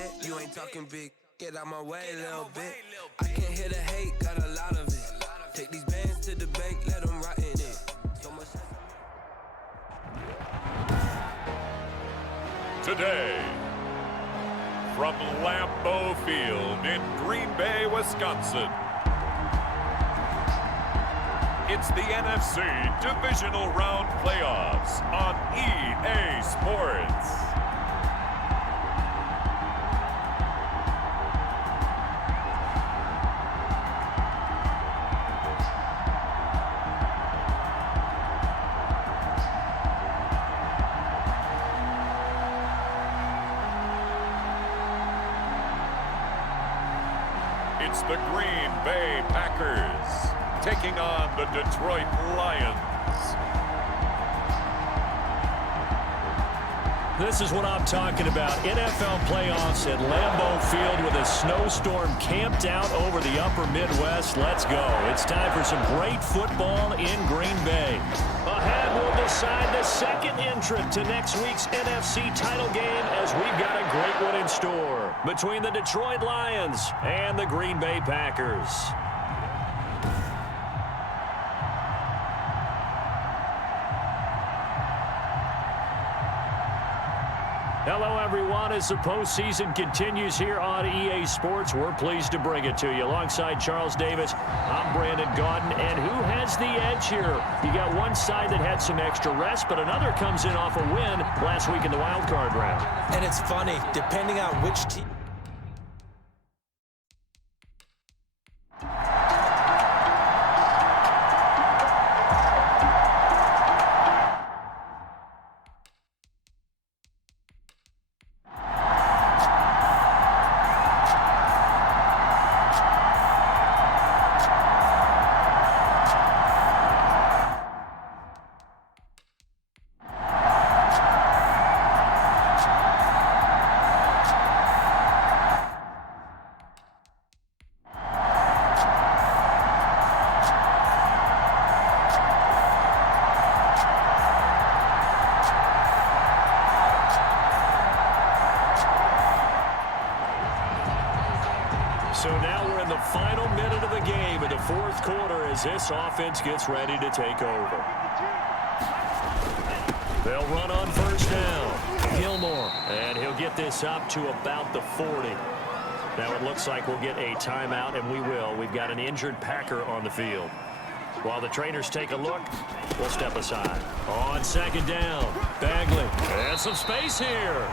bit. You ain't talking big, get out my way a little bit. I can't hear the hate, got a lot of it. Take these bands to the bank, let them rot in it. So much. Today, from Lambeau Field in Green Bay, Wisconsin, it's the NFC Divisional Round Playoffs on EA Sports. It's the Green Bay Packers taking on the Detroit Lions. This is what I'm talking about. NFL playoffs at Lambeau Field with a snowstorm camped out over the upper Midwest. Let's go. It's time for some great football in Green Bay. Ahead, we'll decide the second entrant to next week's NFC title game as we've got a great one in store between the Detroit Lions and the Green Bay Packers. Hello, everyone. As the postseason continues here on EA Sports, we're pleased to bring it to you. Alongside Charles Davis, I'm Brandon Gaudin. And who has the edge here? You got one side that had some extra rest, but another comes in off a win last week in the wild card round. And it's funny, depending on which team. So now we're in the final minute of the game in the fourth quarter as this offense gets ready to take over. They'll run on first down. Gilmore, and he'll get this up to about the 40. Now it looks like we'll get a timeout, and we will. We've got an injured Packer on the field. While the trainers take a look, we'll step aside. On second down, Bagley, and some space here.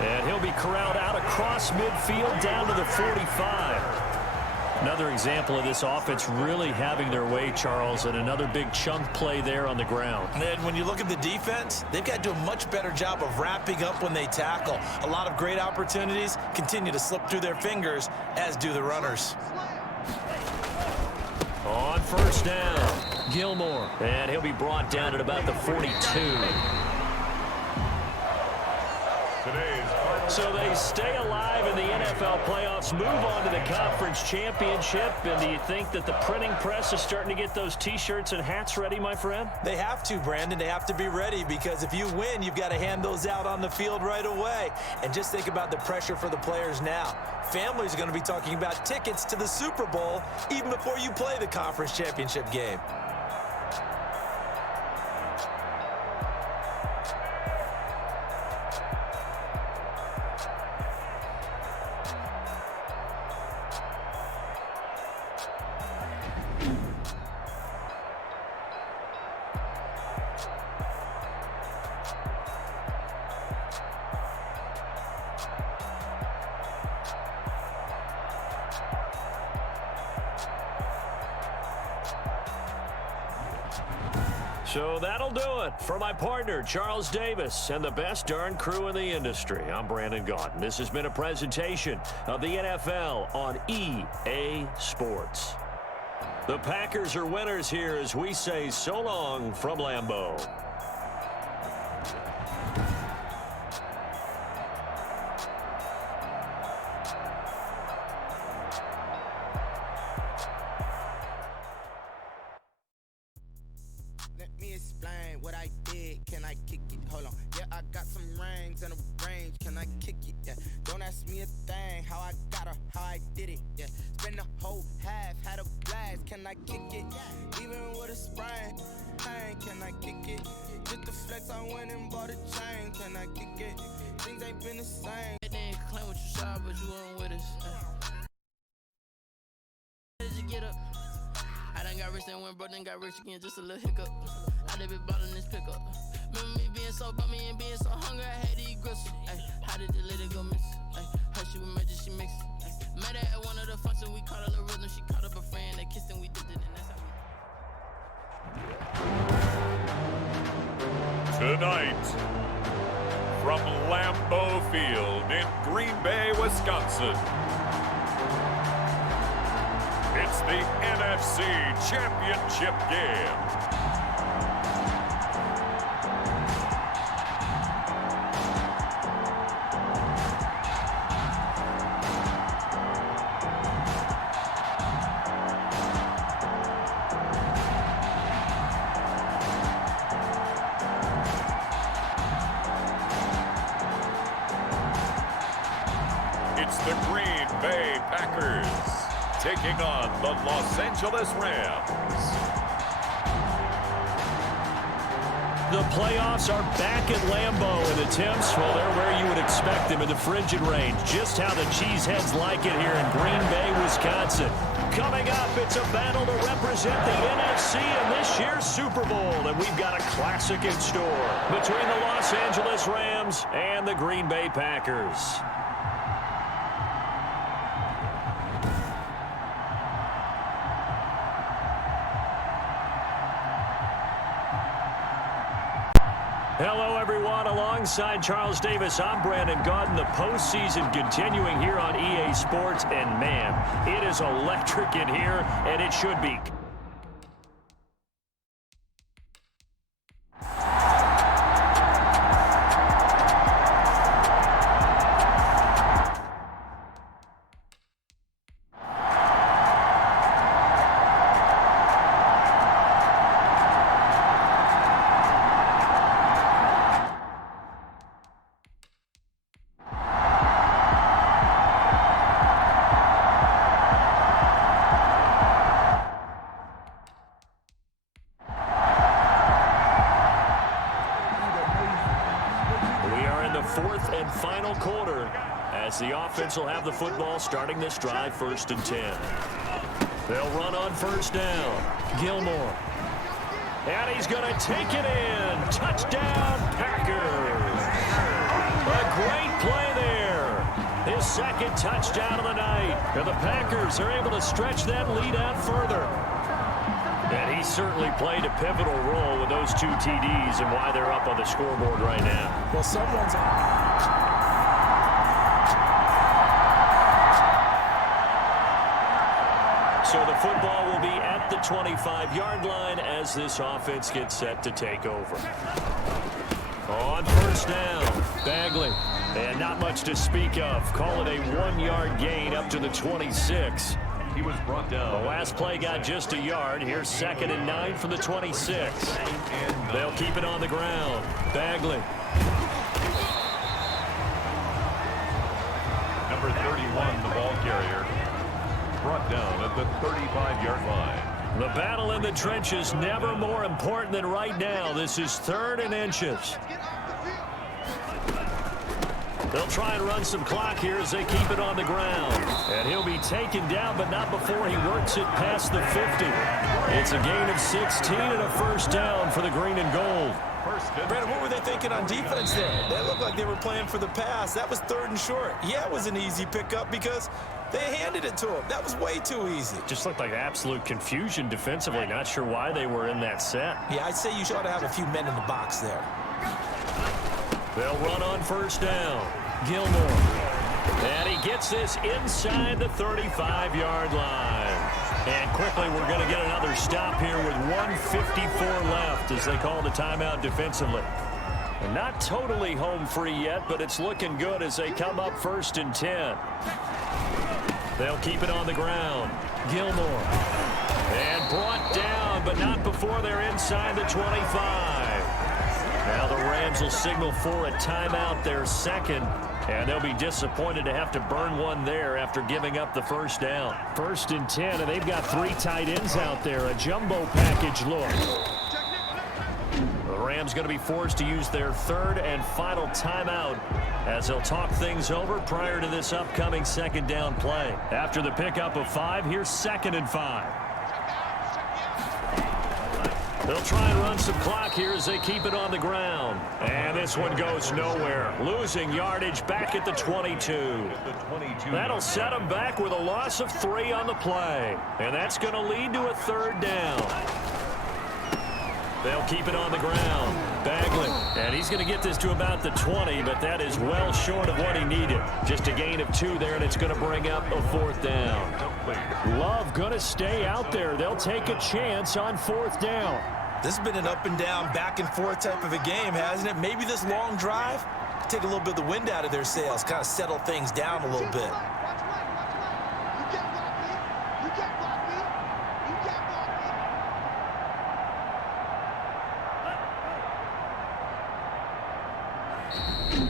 And he'll be corralled out across midfield down to the 45. Another example of this offense really having their way, Charles, and another big chunk play there on the ground. And then when you look at the defense, they've got to do a much better job of wrapping up when they tackle. A lot of great opportunities continue to slip through their fingers, as do the runners. On first down, Gilmore, and he'll be brought down at about the 42. So they stay alive in the NFL playoffs, move on to the conference championship. And do you think that the printing press is starting to get those T-shirts and hats ready, my friend? They have to, Brandon. They have to be ready because if you win, you've got to hand those out on the field right away. And just think about the pressure for the players now. Families are going to be talking about tickets to the Super Bowl even before you play the conference championship game. So that'll do it for my partner, Charles Davis, and the best darn crew in the industry. I'm Brandon Gaudin. This has been a presentation of the NFL on EA Sports. The Packers are winners here as we say so long from Lambeau. Let me explain what I did. can I kick it? Hold on, yeah, I got some rings and a range, can I kick it? Yeah, don't ask me a thing, how I got her, how I did it. Yeah, spend the whole half, had a blast, can I kick it? Even with a sprain, pain, can I kick it? Just the flex, I went and bought a chain, can I kick it? Things ain't been the same. They didn't claim what you saw, but you weren't with us. Did you get up? I done got rich, then went broke, then got rich again, just a little hiccup. I did be ballin' this pickup. Remember me being so bummy and being so hungry, I had to eat gristle. Ay, how did the lady go miss? Ay, her she was magic, she mixed. Met her at one of the functions, we caught a little rhythm, she caught up a friend, they kissed and we did it, and that's how we... Tonight, from Lambeau Field in Green Bay, Wisconsin, it's the NFC Championship game. It's the Green Bay Packers taking on the Los Angeles Rams. The playoffs are back at Lambeau, and the temps, well, they're where you would expect them in the frigid range. Just how the Cheeseheads like it here in Green Bay, Wisconsin. Coming up, it's a battle to represent the NFC in this year's Super Bowl, and we've got a classic in store between the Los Angeles Rams and the Green Bay Packers. Hello, everyone. Alongside Charles Davis, I'm Brandon Gaudin. The postseason continuing here on EA Sports, and man, it is electric in here, and it should be. Fourth and final quarter as the offense will have the football starting this drive, 1st and 10. They'll run on 1st down. Gilmore. And he's going to take it in. Touchdown, Packers. A great play there. His 2nd touchdown of the night. And the Packers are able to stretch that lead out further. And he certainly played a pivotal role with those 2 TDs and why they're up on the scoreboard right now. Well, someone's... So the football will be at the 25-yard line as this offense gets set to take over. On 1st down, Bagley. And not much to speak of. Call it a 1-yard gain up to the 26. He was brought down. The last play got just a yard. Here's 2nd and 9 from the 26. They'll keep it on the ground. Bagley. Number 31, the ball carrier, brought down at the 35-yard line. The battle in the trenches never more important than right now. This is 3rd and inches. They'll try and run some clock here as they keep it on the ground. And he'll be taken down, but not before he works it past the 50. It's a gain of 16 and a 1st down for the green and gold. Brandon, what were they thinking on defense there? They looked like they were playing for the pass. That was 3rd and short. Yeah, it was an easy pickup because they handed it to him. That was way too easy. Just looked like absolute confusion defensively. Not sure why they were in that set. Yeah, I'd say you should have a few men in the box there. They'll run on 1st down. Gilmore. And he gets this inside the 35-yard line. And quickly, we're going to get another stop here with 1:54 left as they call the timeout defensively. And not totally home free yet, but it's looking good as they come up 1st and 10. They'll keep it on the ground. Gilmore. And brought down, but not before they're inside the 25. Now the Rams will signal for a timeout, their second, and they'll be disappointed to have to burn one there after giving up the first down. 1st and 10, and they've got 3 tight ends out there. A jumbo package look. The Rams going to be forced to use their 3rd and final timeout as they'll talk things over prior to this upcoming 2nd down play. After the pickup of 5, here's 2nd and 5. They'll try and run some clock here as they keep it on the ground. And this one goes nowhere. Losing yardage back at the 22. That'll set them back with a loss of 3 on the play. And that's going to lead to a 3rd down. They'll keep it on the ground. Bagley. And he's going to get this to about the 20, but that is well short of what he needed. Just a gain of 2 there, and it's going to bring up a 4th down. Love going to stay out there. They'll take a chance on 4th down. This has been an up and down, back and forth type of a game, hasn't it? Maybe this long drive, take a little bit of the wind out of their sails, kind of settle things down a little bit.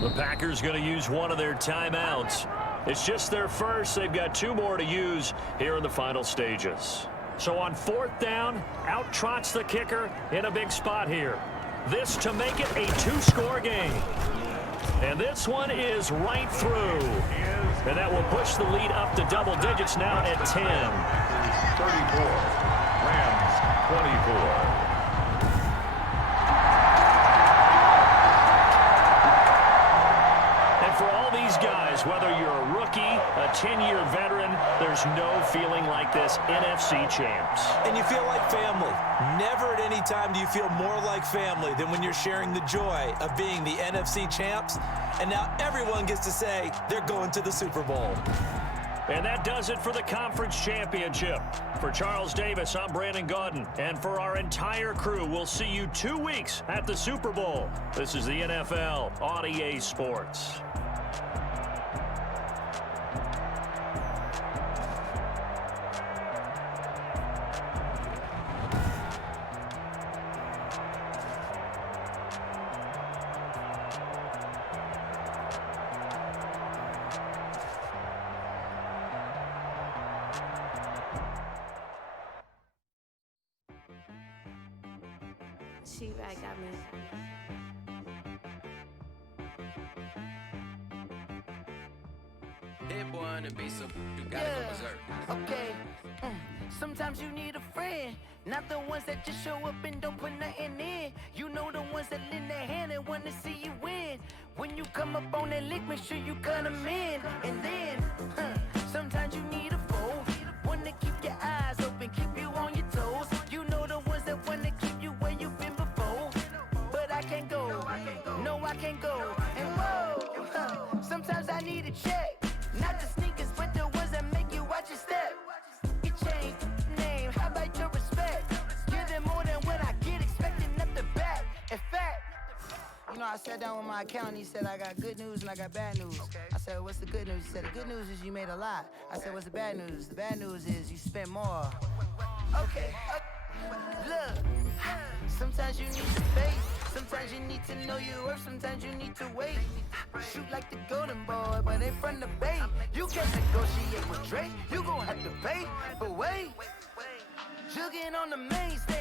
The Packers going to use one of their timeouts. It's just their first. They've got 2 more to use here in the final stages. So on 4th down, out trots the kicker in a big spot here. This to make it a 2-score game. And this one is right through. And that will push the lead up to double digits now at 10. 34. Rams 24. Whether you're a rookie, a 10-year veteran, there's no feeling like this NFC champs. And you feel like family. Never at any time do you feel more like family than when you're sharing the joy of being the NFC champs. And now everyone gets to say they're going to the Super Bowl. And that does it for the conference championship. For Charles Davis, I'm Brandon Gaudin. And for our entire crew, we'll see you 2 weeks at the Super Bowl. This is the NFL on EA Sports. She right got me. Hit boy on the beat, so you gotta go berserk. Okay. Sometimes you need a friend, not the ones that just show up and don't put nothing in. You know the ones that lend their hand and want to see you win. When you come up on that lick, make sure you cut them in. And then, sometimes you need a foe, one to keep your eyes open, keep you on your toes. You know the ones that want to keep you where you've been before. But I can't go, no I can't go. And whoa, sometimes I need a check. Not the sneakers, but the ones that make you watch your step. You change name, how about your respect? Give them more than what I get, expecting up the back. In fact, you know, I sat down with my accountant, he said, I got good news and I got bad news. I said, what's the good news? He said, the good news is you made a lot. I said, what's the bad news? The bad news is you spent more. Okay, look, sometimes you need to fake. Sometimes you need to know your worth, sometimes you need to wait. Shoot like the golden boy, but ain't from the bay. You can't negotiate with Drake, you gon' have to pay. But wait, jugging on the main stage.